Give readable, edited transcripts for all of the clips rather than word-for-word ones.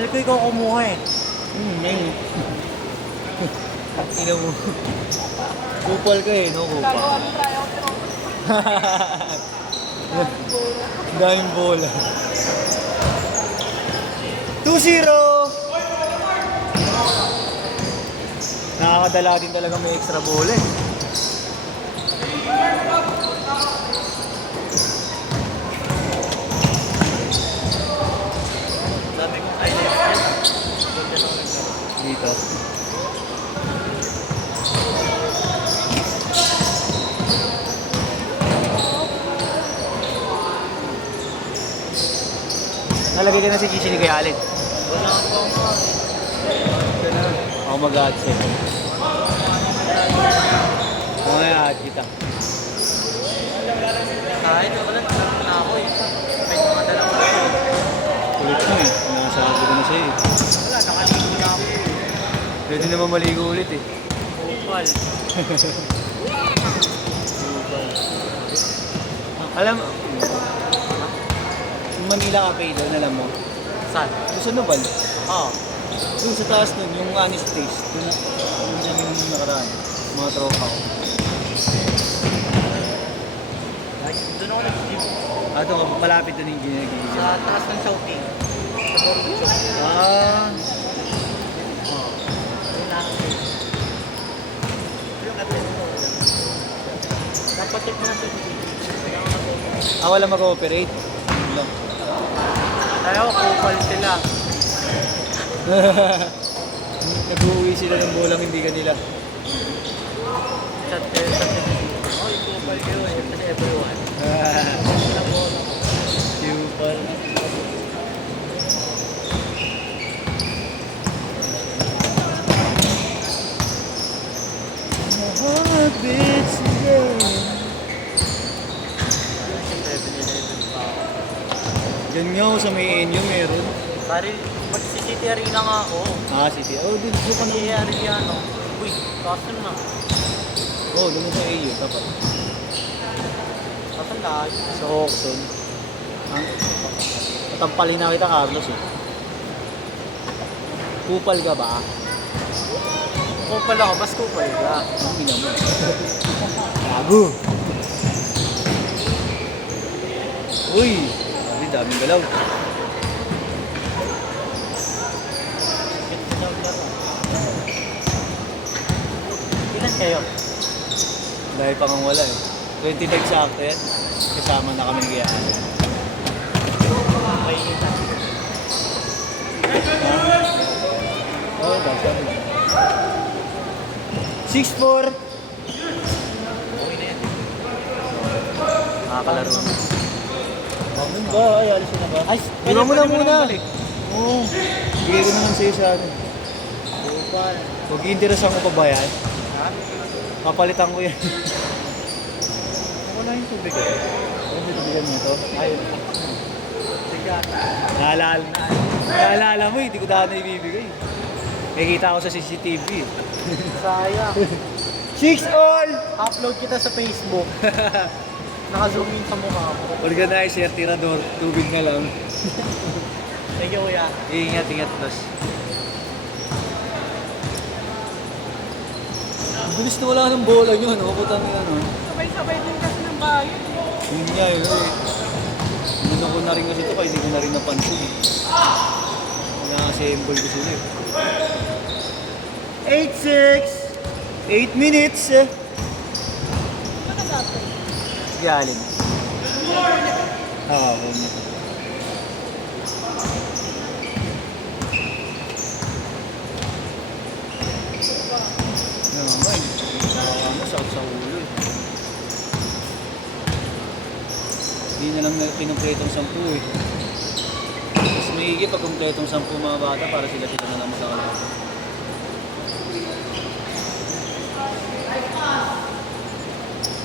Dahil ko ikaw kumuha eh. Ngayon. Ina mo. Kupal ka eh, no? Kupal. Daming bola. 2-0! Nakakadala din talaga may extra bola eh. Dami kong highlights Dito. Nalagay ka na si Gigi ni Kuya Allen. Wala akong Ako mag-aatsin. Mamaya kita. kahit wala na ako eh. May mga dalawa na ako. Kulit mo eh. Nasabi ko na sa'yo eh. Wala, nakaligo na ako. Pwede naman maligo ulit eh. Kupal. Alam mo, yung Manila Cafe doon, alam mo, Saan? doon sa Nobal, Oo. doon sa taas nun, yung honest taste, doon namin yung nakaraan, mga tropa ko. Doon ako nag-gym. Doon, malapit doon yung ginagigil. Sa taas ng shopping. Sa Borgo Shopping. Doon na ako. Yung atlet mo. Dapat check mo na sa Wala mag-ooperate. Yun lang. Ayaw, kupal sila. Nag-uwi sila ng bolang hindi kanila. Chat oh, kupal kayo eh. Kasi everyone. Super. Heartbeats again. 7-Eleven pa ako. Diyan nga ako sa may Enyo meron. Pare, mag-City Arena nga ako. City. Dito ka na. City Arena. Uy, kaso na. Doon sa AU, dapat. Kaso lahat. Sa Hawkson. Tampalin na kita, Carlos eh. Kupal ka ba? Kupal ako, mas kupal ka. Ang ina mo. Gago! Uy! Daming galaw. Ilan kayo? Dahil pa kang wala eh. 25 sakto yan. Kasama na kami ni Kuya Allen. Okay, kita. Basta. 6-4. Okay na yan. Nakakalaro. Ano ba? Ay, alis na ba? Ay, Iba mo na muna. balik. Oo. Bigay ko naman sa'yo sa ano. Kupal. Huwag interesan ko pa ba yan? Ha? Papalitan ko yan. Ako na yung tubig eh. Ano bibigyan mo ito? Ayun. Sige. Naalala mo, hindi ko daan na ibibigay. Nakikita ko sa CCTV. Sayang. 6-all! Upload kita sa Facebook. Naka-zoom in sa mukha mo. Organizer, tirador, tubig na lang. Thank you, kuya. Ingat, boss. Ang bilis na wala ng bola nyo, no? Putang na yan, no? Sabay-sabay din kasi ng bayan. Yun nga, yun. Ano ko na rin kasi ito, kaya hindi ko na rin napansin. Na-assemble ko sila, eh. 8-6! 8 minutes, eh. Sige, Alin. Oo. Naman. Sakit sa ulo eh. Hindi na lang kinumpletong 10 eh. Mas maigi pag kumpletong 10 mga bata para sila na lang magkakalala.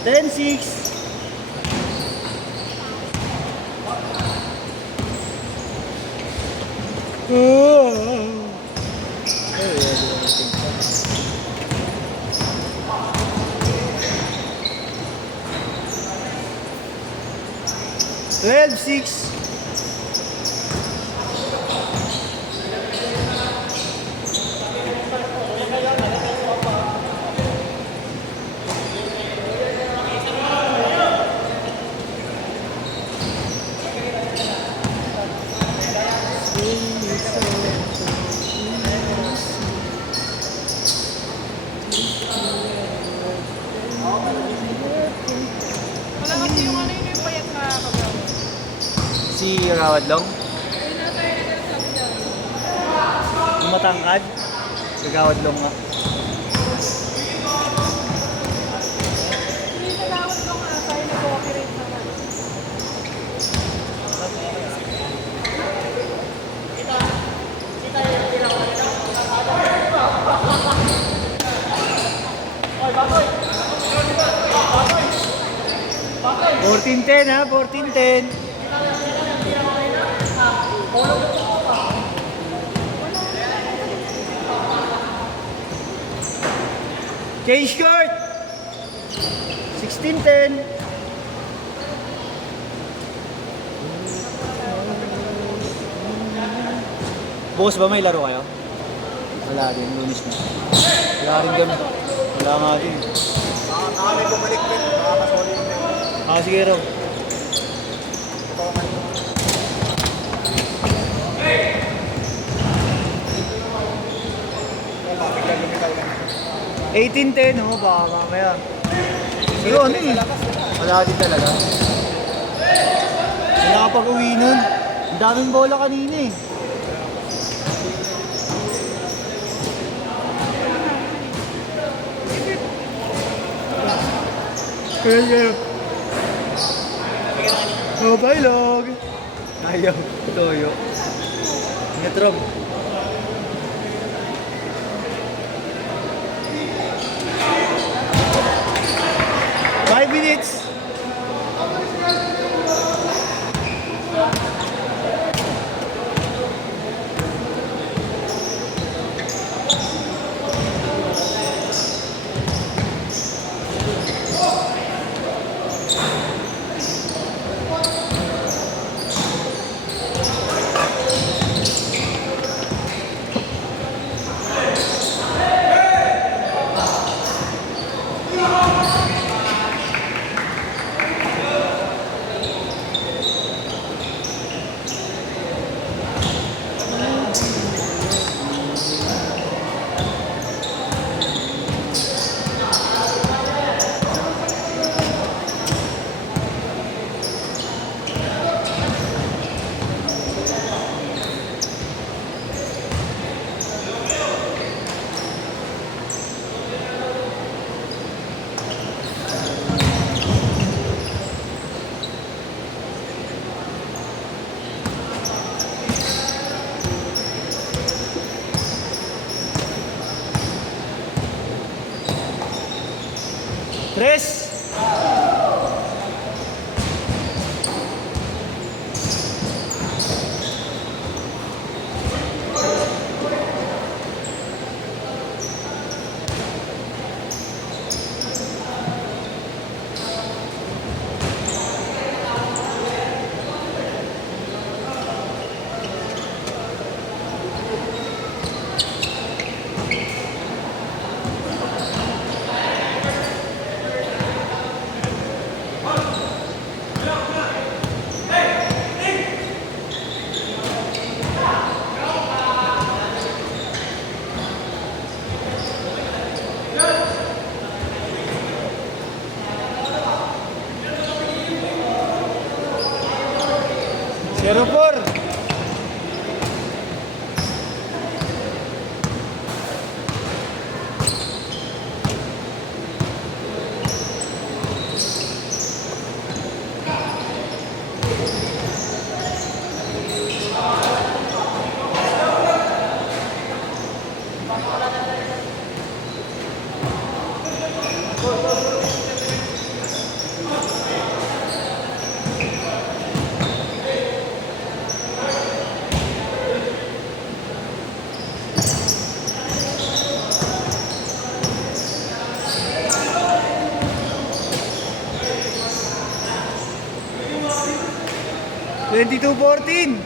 Ten, 6. Twelve, 6. Gagawad long? Yung matangkad? Gagawad long nga. Hindi na dapat ko nga tayo nag-cooperate naman. Fourteen ten ha, 14-10. Change court! 16-10. Bukas ba may laro kayo? Wala din, lunis na. Wala rin kami. Wala nga din. Baka may bumalik din. Baka masoli yun. Sige raw. Bigla lumitaw yan. 18-10, oh, baka mamaya. Pero ano eh? Wala din talaga. Wala ka pag-uwi nun. Ang daming bola kanina eh. Kaya. Oh, bailog. Ayaw. Toyo. Netrom. Five minutes. Tres. Zero four. Twenty-two 14.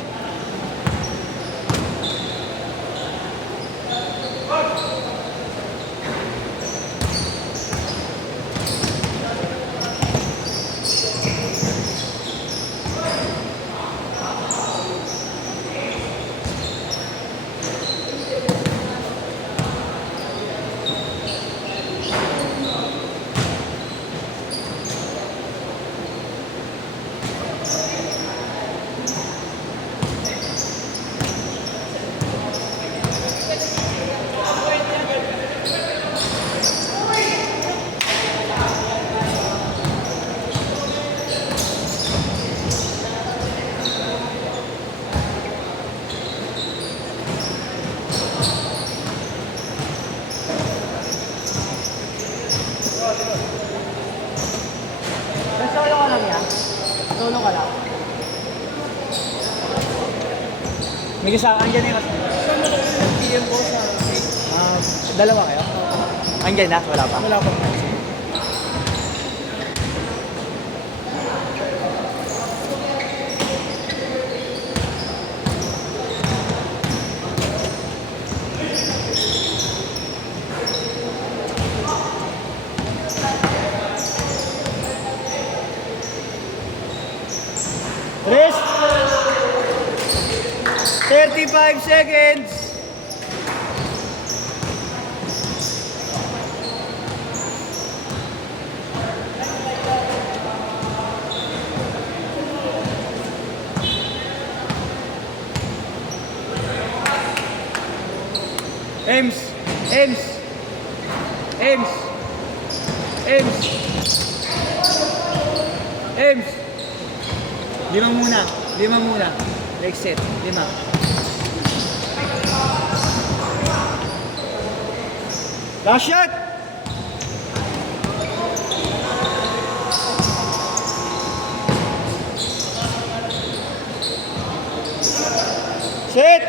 May kasama, andyan na yung Saan mo kung nag-PM ko sa dalawa kayo? Andyan na, wala pa. wala pa. Chris! 35 seconds! Ems! Ems! Ems! Ems! Ems! Lima muna. Lima muna. Next set. Lima. Last shot! Set!